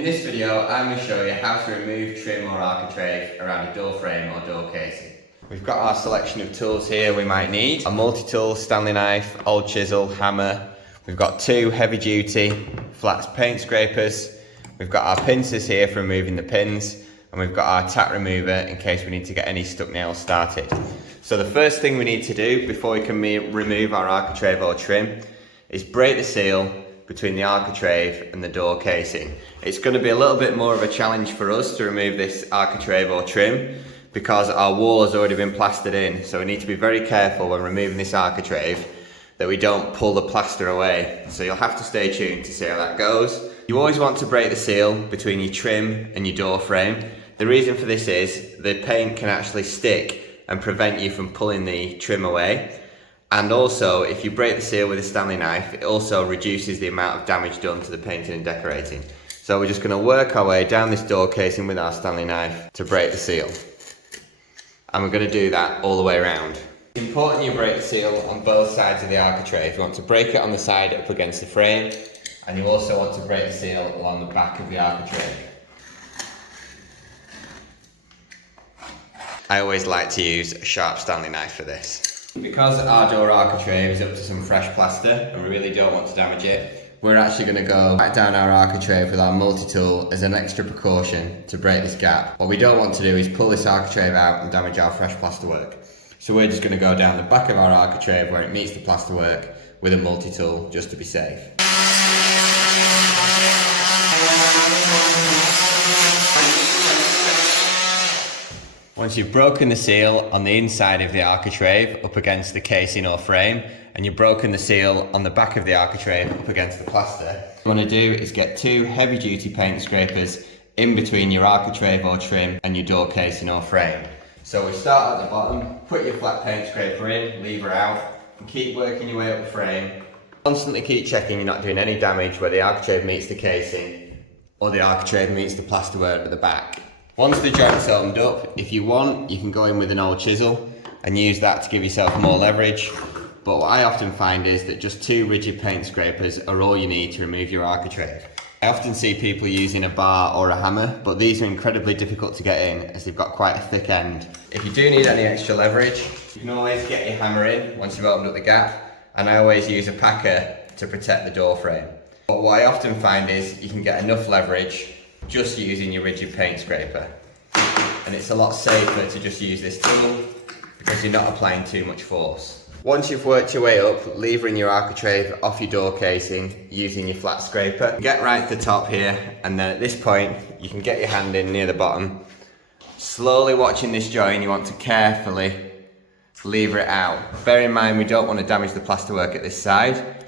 In this video, I'm going to show you how to remove trim or architrave around a door frame or door casing. We've got our selection of tools here we might need. A multi-tool, Stanley knife, old chisel, hammer. We've got two heavy-duty flat paint scrapers. We've got our pincers here for removing the pins. And we've got our tack remover in case we need to get any stuck nails started. So the first thing we need to do before we can remove our architrave or trim is break the seal between the architrave and the door casing. It's going to be a little bit more of a challenge for us to remove this architrave or trim because our wall has already been plastered in, so we need to be very careful when removing this architrave that we don't pull the plaster away. So you'll have to stay tuned to see how that goes. You always want to break the seal between your trim and your door frame. The reason for this is the paint can actually stick and prevent you from pulling the trim away. And also, if you break the seal with a Stanley knife, it also reduces the amount of damage done to the painting and decorating. So we're just going to work our way down this door casing with our Stanley knife to break the seal. And we're going to do that all the way around. It's important you break the seal on both sides of the architrave. You want to break it on the side up against the frame, and you also want to break the seal along the back of the architrave. I always like to use a sharp Stanley knife for this. Because our door architrave is up to some fresh plaster and we really don't want to damage it, we're actually going to go back down our architrave with our multi-tool as an extra precaution to break this gap. What we don't want to do is pull this architrave out and damage our fresh plasterwork. So we're just going to go down the back of our architrave where it meets the plasterwork with a multi-tool just to be safe. Once you've broken the seal on the inside of the architrave up against the casing or frame, and you've broken the seal on the back of the architrave up against the plaster, what you want to do is get two heavy duty paint scrapers in between your architrave or trim and your door casing or frame. So we start at the bottom, put your flat paint scraper in, lever out, and keep working your way up the frame. Constantly keep checking you're not doing any damage where the architrave meets the casing or the architrave meets the plasterwork at the back. Once the joint's opened up, if you want, you can go in with an old chisel and use that to give yourself more leverage. But what I often find is that just two rigid paint scrapers are all you need to remove your architrave. I often see people using a bar or a hammer, but these are incredibly difficult to get in as they've got quite a thick end. If you do need any extra leverage, you can always get your hammer in once you've opened up the gap, and I always use a packer to protect the door frame. But what I often find is you can get enough leverage just using your rigid paint scraper. And it's a lot safer to just use this tool because you're not applying too much force. Once you've worked your way up, levering your architrave off your door casing using your flat scraper, get right to the top here, and then at this point you can get your hand in near the bottom. Slowly watching this joint, you want to carefully lever it out. Bear in mind we don't want to damage the plasterwork at this side,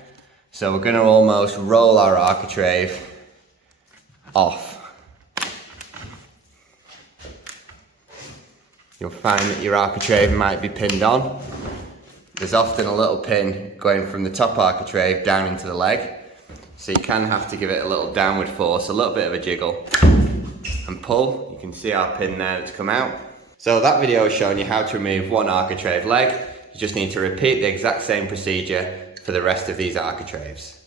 so we're going to almost roll our architrave off. You'll find that your architrave might be pinned on. There's often a little pin going from the top architrave down into the leg, so you can have to give it a little downward force, a little bit of a jiggle, and pull. You can see our pin there that's come out. So that video has shown you how to remove one architrave leg. You just need to repeat the exact same procedure for the rest of these architraves.